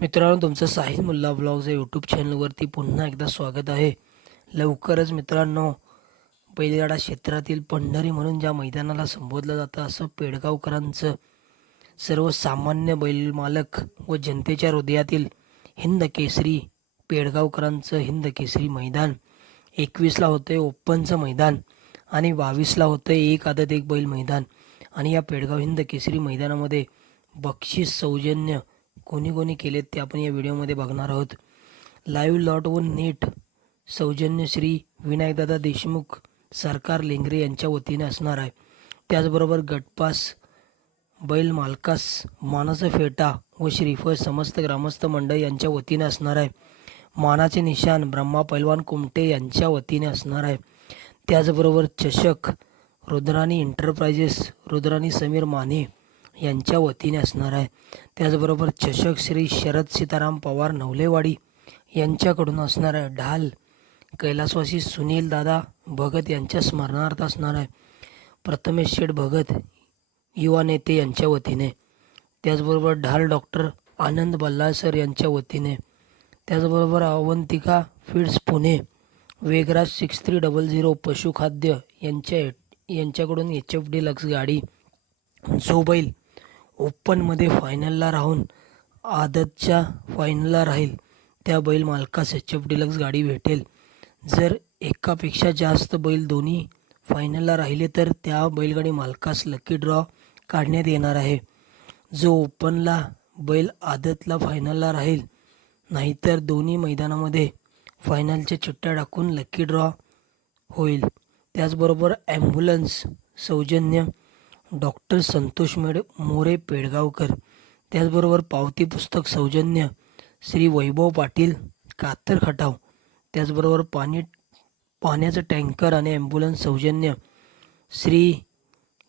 मित्रांनो, तुमचं साहिल मुल्ला ब्लॉग्स या यूट्यूब चॅनलवरती पुन्हा एकदा स्वागत आहे. लवकरच मित्रांनो, बैलगाडा क्षेत्रातील पंढरी म्हणून ज्या मैदानाला संबोधलं जातं असं पेडगावकरांचं सर्वसामान्य बैल मालक व जनतेच्या हृदयातील हिंद केसरी पेडगावकरांचं हिंद केसरी मैदान 21ला होतं आहे ओपनचं मैदान आणि 22ला होतं आहे एक आदत एक बैल मैदान. आणि या पेडगाव हिंद केसरी मैदानामध्ये बक्षीस सौजन्य कोणी कोणी केलेत ते आपण या व्हिडिओमध्ये बघणार आहोत. लाईव्ह लॉट व नेट सौजन्य श्री विनायकदादा देशमुख सरकार लेंगरे यांच्या वतीने असणार आहे. त्याचबरोबर गटपास बैल मालकास मानाचा फेटा व श्रीफळ समस्त ग्रामस्थ मंडळ यांच्या वतीने असणार आहे. मानाचे निशाण ब्रह्मा पैलवान कुमटे यांच्या वतीने असणार आहे. त्याचबरोबर चषक रुद्राणी एंटरप्राइजेस रुद्राणी समीर माने यांच्या वतीने असणार आहे. त्याचबरोबर चषक श्री शरद सीताराम पवार नवलेवाडी यांच्याकडून असणार आहे. ढाल कैलासवासी सुनील दादा भगत यांच्या स्मरणार्थ असणार आहे. प्रथमेश शेठ भगत युवा नेते यांच्या वतीने. त्याचबरोबर ढाल डॉक्टर आनंद बल्लाळ सर यांच्या वतीने. त्याचबरोबर अवंतिका फीड्स पुणे वेगराज 6300 पशुखाद्य यांच्याकडून HF डिलक्स गाडी. जो बैल ओपनमध्ये फायनलला राहून आदतच्या फायनलला राहील त्या बैल मालकास HF डिलक्स गाडी भेटेल. जर एकापेक्षा जास्त बैल दोन्ही फायनलला राहिले तर त्या बैलगाडी मालकास लकी ड्रॉ काढण्यात येणार आहे. जो ओपनला बैल आदतला फायनलला राहील नाहीतर दोन्ही मैदानामध्ये फायनलच्या चिठ्ठ्या टाकून लकी ड्रॉ होईल. त्याचबरोबर ॲम्ब्युलन्स सौजन्य डॉक्टर संतोष मोरे पेडगावकर. त्याचबरोबर पावती पुस्तक सौजन्य श्री वैभव पाटील कातर खटाव. त्याचबरोबर पाण्याचं टँकर आणि ॲम्ब्युलन्स सौजन्य श्री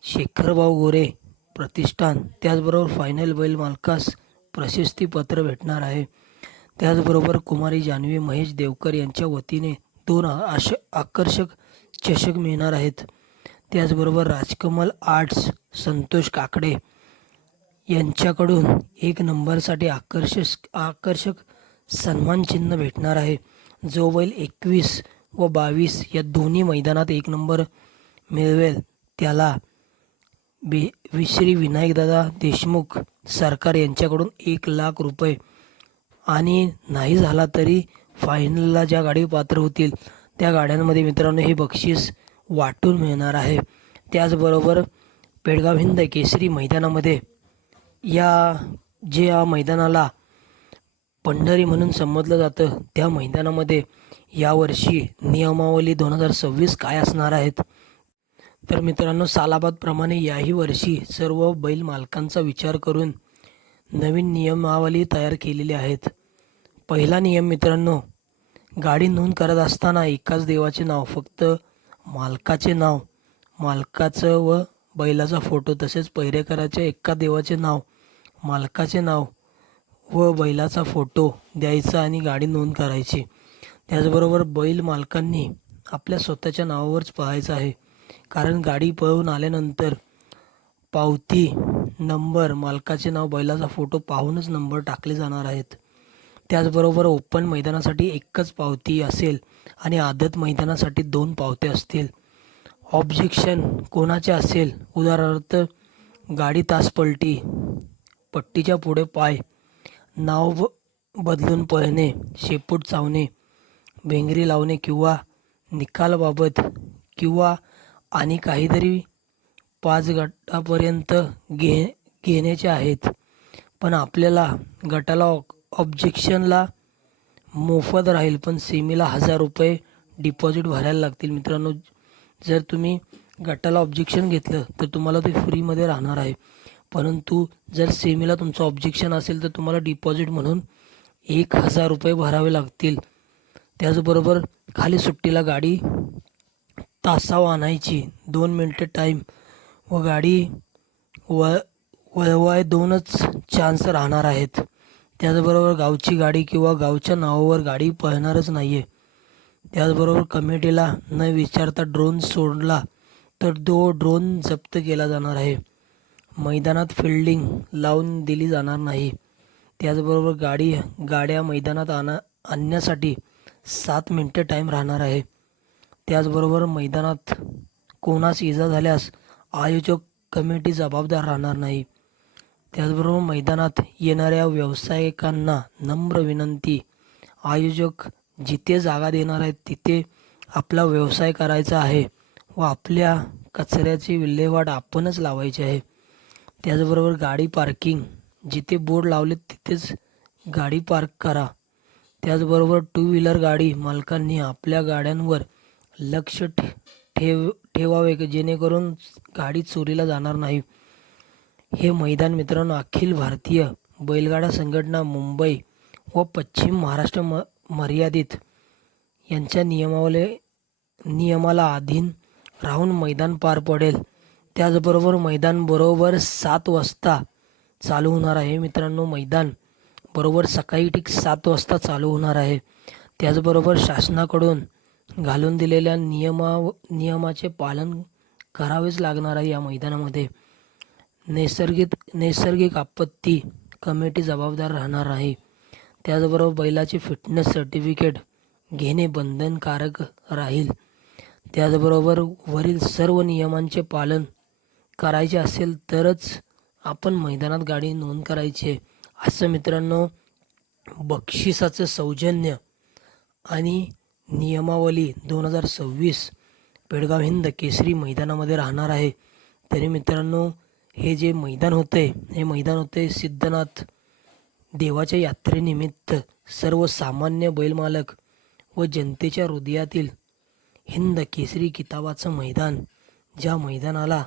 शेखरभाऊ गोरे प्रतिष्ठान. त्याचबरोबर फायनल बैल मालकास प्रशस्तीपत्र भेटणार आहे. त्याचबरोबर कुमारी जान्हवी महेश देवकर यांच्या वतीने 2 आकर्षक चषक मिळणार आहेत. त्याचबरोबर राजकमल आर्ट्स संतोष काकडे यांच्याकडून 1 नंबरसाठी आकर्षक सन्मान चिन्ह भेटणार आहे. जो बैल 21 व 22 या दोन्ही मैदानात 1 नंबर मिळवेल त्याला श्री विनायकदादा देशमुख सरकार यांच्याकडून 1,00,000 रुपये आणि नाही झाला तरी फायनलला ज्या गाडी पात्र होतील त्या गाड्यांमध्ये मित्रांनो हे बक्षीस वाटून मिळणार आहे. त्याचबरोबर पेडगाव हिंद केसरी मैदानामध्ये ज्या मैदानाला पंढरी म्हणून संबोधलं जातं त्या मैदानामध्ये यावर्षी नियमावली 2026 काय असणार आहेत. तर मित्रांनो, सालाबादप्रमाणे याही वर्षी सर्व बैल मालकांचा विचार करून नवीन नियमावली तयार केलेली आहेत. पहिला नियम मित्रांनो, गाडी नोंद करत असताना एकाच देवाचे नाव, फक्त मालकाचे नाव, मालकाचं व बैलाचा फोटो, तसेच पैरेकराच्या एका देवाचे नाव, मालकाचे नाव व बैलाचा फोटो द्यायचा आणि गाडी नोंद करायची. त्याचबरोबर बैल मालकांनी आपल्या स्वतःच्या नावावरच पळायचं आहे, कारण गाडी पळून आल्यानंतर पावती नंबर, मालकाचे नाव, बैलाचा फोटो पाहूनच नंबर टाकले जाणार आहेत. त्याचबरोबर ओपन मैदानासाठी एकच पावती असेल आणि आदत मैदानासाठी 2 पावत्या असतील. ऑब्जेक्शन कोणाचे असेल, उदाहरणार्थ गाडी तास पलटी, पट्टीच्या पुढे पाय, नाव बदलून पळणे, शेपूट चावणे, भेंगरी लावणे किंवा निकालाबाबत किंवा आणि काहीतरी 5 गटापर्यंत घेण्याचे आहेत. पण आपल्याला गटाला ऑब्जेक्शनला मोफत राहील, पण सेमीला 1000 रुपये डिपॉझिट भरायला लागतील. मित्रांनो, जर तुम्ही गटाला ऑब्जेक्शन घेतलं तर तुम्हाला ते फ्रीमध्ये राहणार आहे, परंतु जर सेमीला तुमचं ऑब्जेक्शन असेल तर तुम्हाला डिपॉझिट म्हणून 1000 रुपये भरावे लागतील. त्याचबरोबर खाली सुट्टीला गाडी तासावर आणायची, 2 मिनिटे टाईम व गाडी वळवाय 2च चान्स राहणार आहेत. त्याचबरोबर गावची गाडी किंवा गावच्या नावावर गाडी पळणारच नाही आहे. त्याचबरोबर कमिटीला न विचारता ड्रोन सोडला तर तो ड्रोन जप्त केला जाणार आहे. मैदानात फिल्डिंग लावून दिली जाणार नाही. त्याचबरोबर गाड्या मैदानात आणण्यासाठी 7 मिनिटे टाईम राहणार आहे. त्याचबरोबर मैदानात कोणास इजा झाल्यास आयोजक कमिटी जबाबदार राहणार नाही. त्याचबरोबर मैदानात येणाऱ्या व्यावसायिकांना नम्र विनंती, आयोजक जिथे जागा देणार आहेत तिथे आपला व्यवसाय करायचा आहे व आपल्या कचऱ्याची विल्हेवाट आपणच लावायची आहे. त्याचबरोबर गाडी पार्किंग, जिथे बोर्ड लावले तिथेच गाडी पार्क करा. त्याचबरोबर 2 व्हीलर गाडी मालकांनी आपल्या गाड्यांवर लक्ष ठेवावे जेणेकरून गाडी चोरीला जाणार नाही. हे मैदान मित्रांनो अखिल भारतीय बैलगाडा संघटना मुंबई व पश्चिम महाराष्ट्र मर्यादित यांच्या नियमाला अधीन राहून मैदान पार पडेल. त्याचबरोबर मैदान बरोबर 7 वाजता चालू होणार आहे. मित्रांनो, मैदान बरोबर सकाळी ठीक 7 वाजता चालू होणार आहे. त्याचबरोबर शासनाकडून घालून दिलेल्या नियमाचे पालन करावेच लागणार आहे. या मैदानामध्ये नैसर्गिक आपत्ती कमिटी जबाबदार राहणार आहे. त्याचबरोबर बैलाचे फिटनेस सर्टिफिकेट घेणे बंधनकारक राहील. त्याचबरोबर वरील सर्व नियमांचे पालन करायचे असेल तरच आपण मैदानात गाडी नोंद करायची. असं मित्रांनो, बक्षिसाचं सौजन्य आणि नियमावली 2026 पेडगाव हिंद केसरी मैदानामध्ये राहणार आहे. तरी मित्रांनो, हे जे मैदान होते हे मैदान होते सिद्धनाथ देवाच्या यात्रेनिमित्त सर्वसामान्य बैलमालक व जनतेच्या हृदयातील हिंद केसरी किताबाचं मैदान, ज्या मैदानाला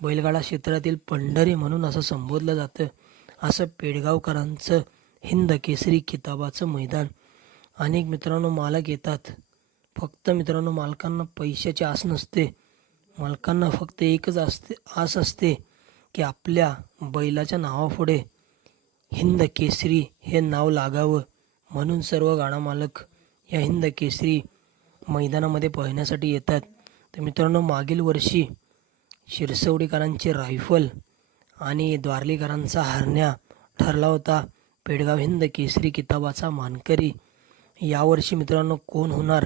बैलगाडा क्षेत्रातील पंढरी म्हणून असं संबोधलं जातं, असं पेडगावकरांचं हिंद केसरी किताबाचं मैदान. अनेक मित्रांनो मालक येतात, फक्त मित्रांनो मालकांना पैशाची आस नसते. मालकांना फक्त एकच आस असते की आपल्या बैलाच्या नावापुढे हिंद केसरी हे नाव लागावं. म्हणून सर्व गाडा मालक या हिंद केसरी मैदानामध्ये पाहण्यासाठी येतात. तर मित्रांनो, मागील वर्षी शिरसवडीकरांचे रायफल आणि द्वारलीकरांचा हरण्या ठरला होता पेडगाव हिंद केसरी किताबाचा मानकरी. यावर्षी मित्रांनो कोण होणार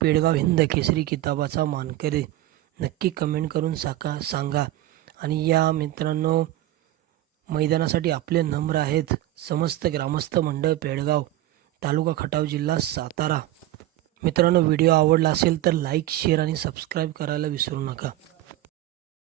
पेडगाव हिंद केसरी किताबाचा मानकरी? नक्की कमेंट करून सांगा. आणि या मित्रांनो मैदानासाठी आपले नम्र आहेत समस्त ग्रामस्थ मंडळ पेडगाव, तालुका खटाव, जिल्हा सातारा. मित्रांनो, व्हिडिओ आवडला असेल तर लाईक, शेअर आणि सबस्क्राईब करायला विसरू नका.